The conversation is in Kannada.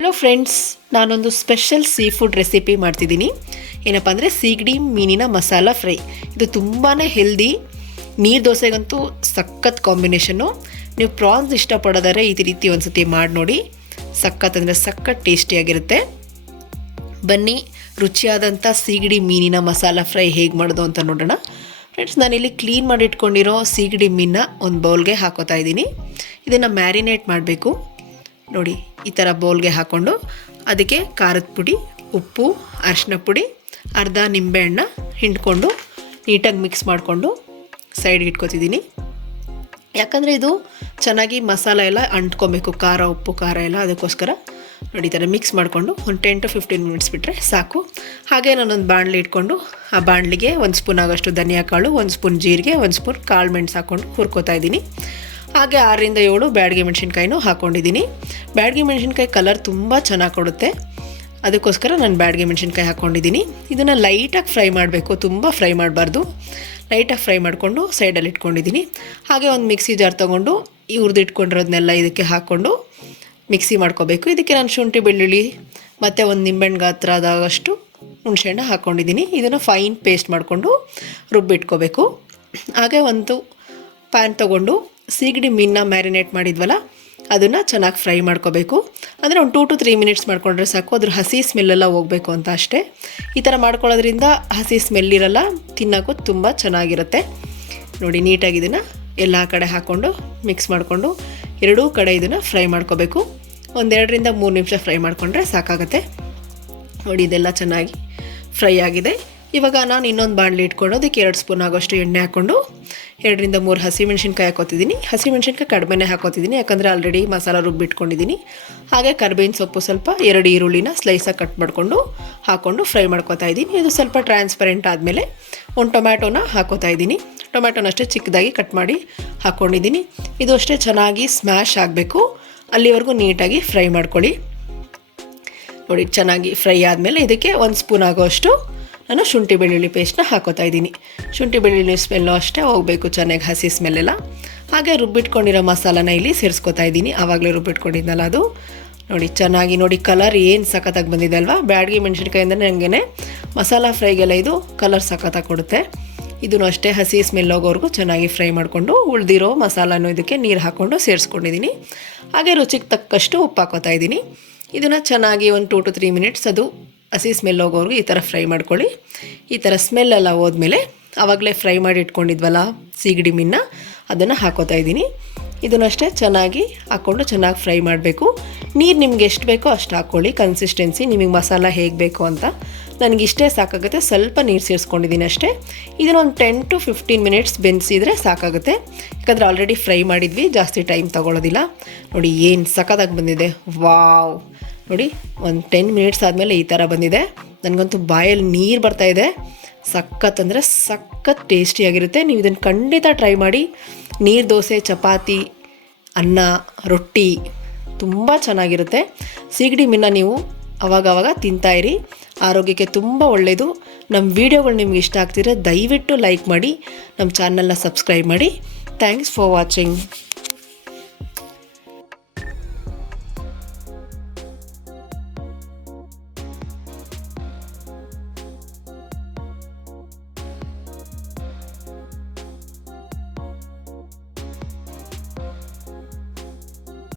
ಹಲೋ ಫ್ರೆಂಡ್ಸ್, ನಾನೊಂದು ಸ್ಪೆಷಲ್ ಸೀ ಫುಡ್ ರೆಸಿಪಿ ಮಾಡ್ತಿದ್ದೀನಿ. ಏನಪ್ಪ ಅಂದರೆ ಸೀಗಡಿ ಮೀನಿನ ಮಸಾಲ ಫ್ರೈ. ಇದು ತುಂಬಾ ಹೆಲ್ದಿ, ನೀರು ದೋಸೆಗಂತೂ ಸಖತ್ ಕಾಂಬಿನೇಷನ್ನು. ನೀವು ಪ್ರಾನ್ಸ್ ಇಷ್ಟಪಡೋದಾರೆ ಈ ರೀತಿ ಒಂದು ಸತಿ ಮಾಡಿ ನೋಡಿ. ಸಖತ್ ಅಂದರೆ ಸಖತ್ ಟೇಸ್ಟಿಯಾಗಿರುತ್ತೆ. ಬನ್ನಿ, ರುಚಿಯಾದಂಥ ಸೀಗಡಿ ಮೀನಿನ ಮಸಾಲ ಫ್ರೈ ಹೇಗೆ ಮಾಡೋದು ಅಂತ ನೋಡೋಣ. ಫ್ರೆಂಡ್ಸ್, ನಾನಿಲ್ಲಿ ಕ್ಲೀನ್ ಮಾಡಿ ಇಟ್ಕೊಂಡಿರೋ ಸೀಗಡಿ ಮೀನನ್ನ ಒಂದು ಬೌಲ್ಗೆ ಹಾಕೋತಾ ಇದ್ದೀನಿ. ಇದನ್ನು ಮ್ಯಾರಿನೇಟ್ ಮಾಡಬೇಕು. ನೋಡಿ, ಈ ಥರ ಬೌಲ್ಗೆ ಹಾಕ್ಕೊಂಡು ಅದಕ್ಕೆ ಖಾರದ ಪುಡಿ, ಉಪ್ಪು, ಅರಿಶಿನ ಪುಡಿ, ಅರ್ಧ ನಿಂಬೆಹಣ್ಣು ಹಿಂಡ್ಕೊಂಡು ನೀಟಾಗಿ ಮಿಕ್ಸ್ ಮಾಡಿಕೊಂಡು ಸೈಡ್ಗೆ ಇಟ್ಕೊತಿದ್ದೀನಿ. ಯಾಕಂದರೆ ಇದು ಚೆನ್ನಾಗಿ ಮಸಾಲ ಎಲ್ಲ ಅಂಟ್ಕೊಬೇಕು, ಖಾರ ಉಪ್ಪು ಖಾರ ಎಲ್ಲ. ಅದಕ್ಕೋಸ್ಕರ ನೋಡಿ ಈ ಥರ ಮಿಕ್ಸ್ ಮಾಡಿಕೊಂಡು ಒಂದು 10 to 15 ಮಿನಿಟ್ಸ್ ಬಿಟ್ಟರೆ ಸಾಕು. ಹಾಗೆ ನಾನೊಂದು ಬಾಣಲಿ ಇಟ್ಕೊಂಡು ಆ ಬಾಣಲಿಗೆ 1 ಸ್ಪೂನ್ ಆಗೋಷ್ಟು ಧನಿಯಾ ಕಾಳು, 1 ಸ್ಪೂನ್ ಜೀರಿಗೆ, 1 ಸ್ಪೂನ್ ಕಾಳು ಮೆಣಸು ಹಾಕ್ಕೊಂಡು ಹುರ್ಕೋತಾ ಇದ್ದೀನಿ. ಹಾಗೆ 6 ರಿಂದ 7 ಬ್ಯಾಡಗಿ ಮೆಣಸಿನ್ಕಾಯಿನೂ ಹಾಕ್ಕೊಂಡಿದ್ದೀನಿ. ಬ್ಯಾಡಗಿ ಮೆಣಸಿನ್ಕಾಯಿ ಕಲರ್ ತುಂಬ ಚೆನ್ನಾಗಿ ಕೊಡುತ್ತೆ, ಅದಕ್ಕೋಸ್ಕರ ನಾನು ಬ್ಯಾಡಗಿ ಮೆಣಸಿನ್ಕಾಯಿ ಹಾಕ್ಕೊಂಡಿದ್ದೀನಿ. ಇದನ್ನು ಲೈಟಾಗಿ ಫ್ರೈ ಮಾಡಬೇಕು, ತುಂಬ ಫ್ರೈ ಮಾಡಬಾರ್ದು. ಲೈಟಾಗಿ ಫ್ರೈ ಮಾಡಿಕೊಂಡು ಸೈಡಲ್ಲಿ ಇಟ್ಕೊಂಡಿದ್ದೀನಿ. ಹಾಗೆ ಒಂದು ಮಿಕ್ಸಿ ಜಾರ್ ತೊಗೊಂಡು ಈ ಹುರಿದಿಟ್ಕೊಂಡಿರೋದನ್ನೆಲ್ಲ ಇದಕ್ಕೆ ಹಾಕ್ಕೊಂಡು ಮಿಕ್ಸಿ ಮಾಡ್ಕೋಬೇಕು. ಇದಕ್ಕೆ ನಾನು ಶುಂಠಿ ಬೆಳ್ಳುಳ್ಳಿ ಮತ್ತು ಒಂದು ನಿಂಬೆಹಣ್ಣು ಗಾತ್ರದಾಗಷ್ಟು ಹುಣಸೆಹಣ್ಣು ಹಾಕ್ಕೊಂಡಿದ್ದೀನಿ. ಇದನ್ನು ಫೈನ್ ಪೇಸ್ಟ್ ಮಾಡಿಕೊಂಡು ರುಬ್ಬಿಟ್ಕೋಬೇಕು. ಹಾಗೆ ಒಂದು ಪ್ಯಾನ್ ತೊಗೊಂಡು ಸೀಗಡಿ ಮೀನನ್ನ ಮ್ಯಾರಿನೇಟ್ ಮಾಡಿದ್ವಲ್ಲ ಅದನ್ನು ಚೆನ್ನಾಗಿ ಫ್ರೈ ಮಾಡ್ಕೋಬೇಕು. ಅಂದರೆ ಒಂದು 2 to 3 ಮಿನಿಟ್ಸ್ ಮಾಡ್ಕೊಂಡ್ರೆ ಸಾಕು. ಅದ್ರ ಹಸಿ ಸ್ಮೆಲ್ಲೆಲ್ಲ ಹೋಗಬೇಕು ಅಂತ ಅಷ್ಟೇ. ಈ ಥರ ಮಾಡ್ಕೊಳ್ಳೋದ್ರಿಂದ ಹಸಿ ಸ್ಮೆಲ್ ಇರಲ್ಲ, ತಿನ್ನೋಕ್ಕೂ ತುಂಬ ಚೆನ್ನಾಗಿರುತ್ತೆ. ನೋಡಿ, ನೀಟಾಗಿ ಇದನ್ನು ಎಲ್ಲ ಕಡೆ ಹಾಕ್ಕೊಂಡು ಮಿಕ್ಸ್ ಮಾಡಿಕೊಂಡು ಎರಡೂ ಕಡೆ ಇದನ್ನು ಫ್ರೈ ಮಾಡ್ಕೋಬೇಕು. 1-2 ರಿಂದ 3 ನಿಮಿಷ ಫ್ರೈ ಮಾಡಿಕೊಂಡ್ರೆ ಸಾಕಾಗುತ್ತೆ. ನೋಡಿ, ಇದೆಲ್ಲ ಚೆನ್ನಾಗಿ ಫ್ರೈ ಆಗಿದೆ. ಇವಾಗ ನಾನು ಇನ್ನೊಂದು ಬಾಣಲಿ ಇಟ್ಕೊಂಡು ಅದಕ್ಕೆ 2 ಸ್ಪೂನ್ ಆಗೋಷ್ಟು ಎಣ್ಣೆ ಹಾಕ್ಕೊಂಡು 2 ರಿಂದ 3 ಹಸಿಮೆಣ್ಸಿನ್ಕಾಯಿ ಹಾಕೋತಿದ್ದೀನಿ. ಹಸಿಮೆಣ್ಸಿನ್ಕಾಯಿ ಕಡಿಮೆನೇ ಹಾಕೋತಿದ್ದೀನಿ, ಯಾಕಂದರೆ ಆಲ್ರೆಡಿ ಮಸಾಲ ರುಬ್ಬಿಟ್ಕೊಂಡಿದ್ದೀನಿ. ಹಾಗೆ ಕರ್ಬೇವಿನ ಸೊಪ್ಪು ಸ್ವಲ್ಪ, 2 ಈರುಳ್ಳಿನ ಸ್ಲೈಸಾಗಿ ಕಟ್ ಮಾಡಿಕೊಂಡು ಹಾಕ್ಕೊಂಡು ಫ್ರೈ ಮಾಡ್ಕೋತಾ ಇದ್ದೀನಿ. ಇದು ಸ್ವಲ್ಪ ಟ್ರಾನ್ಸ್ಪರೆಂಟ್ ಆದಮೇಲೆ ಒಂದು ಟೊಮ್ಯಾಟೋನ ಹಾಕೋತಾ ಇದ್ದೀನಿ. ಟೊಮ್ಯಾಟೋನ ಅಷ್ಟೇ ಚಿಕ್ಕದಾಗಿ ಕಟ್ ಮಾಡಿ ಹಾಕ್ಕೊಂಡಿದ್ದೀನಿ. ಇದು ಅಷ್ಟೇ ಚೆನ್ನಾಗಿ ಸ್ಮ್ಯಾಶ್ ಆಗಬೇಕು, ಅಲ್ಲಿವರೆಗೂ ನೀಟಾಗಿ ಫ್ರೈ ಮಾಡ್ಕೊಳ್ಳಿ. ನೋಡಿ, ಚೆನ್ನಾಗಿ ಫ್ರೈ ಆದಮೇಲೆ ಇದಕ್ಕೆ 1 ಸ್ಪೂನ್ ಆಗೋಷ್ಟು ನಾನು ಶುಂಠಿ ಬೆಳ್ಳುಳ್ಳಿ ಪೇಸ್ಟ್ನ ಹಾಕೋತಾ ಇದ್ದೀನಿ. ಶುಂಠಿ ಬೆಳ್ಳುಳ್ಳಿ ಸ್ಮೆಲ್ಲು ಅಷ್ಟೇ ಹೋಗಬೇಕು, ಚೆನ್ನಾಗಿ ಹಸಿ ಸ್ಮೆಲ್ಲೆಲ್ಲ. ಹಾಗೆ ರುಬ್ಬಿಟ್ಕೊಂಡಿರೋ ಮಸಾಲಾನ ಇಲ್ಲಿ ಸೇರಿಸ್ಕೊತಾ ಇದ್ದೀನಿ. ಆವಾಗಲೇ ರುಬ್ಬಿಟ್ಕೊಂಡಿದ್ನಲ್ಲ ಅದು. ನೋಡಿ, ಚೆನ್ನಾಗಿ ನೋಡಿ, ಕಲರ್ ಏನು ಸಖತ್ತಾಗಿ ಬಂದಿದೆ ಅಲ್ವಾ. ಬ್ಯಾಡಗಿ ಮೆಣಸಿನ್ಕಾಯಿಂದ ನನಗೆ ಮಸಾಲ ಫ್ರೈಗೆಲ್ಲ ಇದು ಕಲರ್ ಸಖತ್ತಾಗಿ ಕೊಡುತ್ತೆ. ಇದನ್ನು ಅಷ್ಟೇ ಹಸಿ ಸ್ಮೆಲ್ ಹೋಗೋವರೆಗೂ ಚೆನ್ನಾಗಿ ಫ್ರೈ ಮಾಡಿಕೊಂಡು ಉಳಿದಿರೋ ಮಸಾಲಾನು ಇದಕ್ಕೆ ನೀರು ಹಾಕ್ಕೊಂಡು ಸೇರಿಸ್ಕೊಂಡಿದ್ದೀನಿ. ಹಾಗೆ ರುಚಿಗೆ ತಕ್ಕಷ್ಟು ಉಪ್ಪು ಹಾಕೋತಾ ಇದ್ದೀನಿ. ಇದನ್ನು ಚೆನ್ನಾಗಿ ಒಂದು 2 to 3 ಮಿನಿಟ್ಸ್ ಅದು ಹಸಿ ಸ್ಮೆಲ್ ಹೋಗೋವರೆಗೂ ಈ ಥರ ಫ್ರೈ ಮಾಡ್ಕೊಳ್ಳಿ. ಈ ಥರ ಸ್ಮೆಲ್ಲೆಲ್ಲ ಹೋದ್ಮೇಲೆ ಆವಾಗಲೇ ಫ್ರೈ ಮಾಡಿ ಇಟ್ಕೊಂಡಿದ್ವಲ್ಲ ಸೀಗಡಿ ಮೀನನ್ನ ಅದನ್ನು ಹಾಕೋತಾ ಇದ್ದೀನಿ. ಇದನ್ನಷ್ಟೇ ಚೆನ್ನಾಗಿ ಹಾಕ್ಕೊಂಡು ಚೆನ್ನಾಗಿ ಫ್ರೈ ಮಾಡಬೇಕು. ನೀರು ನಿಮ್ಗೆ ಎಷ್ಟು ಬೇಕೋ ಅಷ್ಟು ಹಾಕ್ಕೊಳ್ಳಿ. ಕನ್ಸಿಸ್ಟೆನ್ಸಿ ನಿಮಗೆ ಮಸಾಲ ಹೇಗೆ ಬೇಕು ಅಂತ. ನನಗಿಷ್ಟೇ ಸಾಕಾಗುತ್ತೆ, ಸ್ವಲ್ಪ ನೀರು ಸೇರಿಸ್ಕೊಂಡಿದ್ದೀನಿ ಅಷ್ಟೇ. ಇದನ್ನೊಂದು 10 to 15 ಮಿನಿಟ್ಸ್ ಬೆಂದಿಸಿದ್ರೆ ಸಾಕಾಗುತ್ತೆ, ಯಾಕಂದರೆ ಆಲ್ರೆಡಿ ಫ್ರೈ ಮಾಡಿದ್ವಿ, ಜಾಸ್ತಿ ಟೈಮ್ ತೊಗೊಳ್ಳೋದಿಲ್ಲ. ನೋಡಿ, ಏನು ಸಖತ್ತಾಗಿ ಬಂದಿದೆ. ವಾವ್! ನೋಡಿ, ಒಂದು 10 ಮಿನಿಟ್ಸ್ ಆದಮೇಲೆ ಈ ಥರ ಬಂದಿದೆ. ನನಗಂತೂ ಬಾಯಲ್ಲಿ ನೀರು ಬರ್ತಾಯಿದೆ. ಸಖತ್ ಅಂದರೆ ಸಖತ್ ಟೇಸ್ಟಿಯಾಗಿರುತ್ತೆ. ನೀವು ಇದನ್ನು ಖಂಡಿತ ಟ್ರೈ ಮಾಡಿ. ನೀರು ದೋಸೆ, ಚಪಾತಿ, ಅನ್ನ, ರೊಟ್ಟಿ ತುಂಬ ಚೆನ್ನಾಗಿರುತ್ತೆ. ಸೀಗಡಿ ಮೀನನ್ನ ನೀವು ಅವಾಗವಾಗ ತಿಂತಾಯಿರಿ, ಆರೋಗ್ಯಕ್ಕೆ ತುಂಬ ಒಳ್ಳೆಯದು. ನಮ್ಮ ವೀಡಿಯೋಗಳು ನಿಮ್ಗೆ ಇಷ್ಟ ಆಗ್ತಿದ್ರೆ ದಯವಿಟ್ಟು ಲೈಕ್ ಮಾಡಿ, ನಮ್ಮ ಚಾನಲ್ನ ಸಬ್ಸ್ಕ್ರೈಬ್ ಮಾಡಿ. Thanks for watching.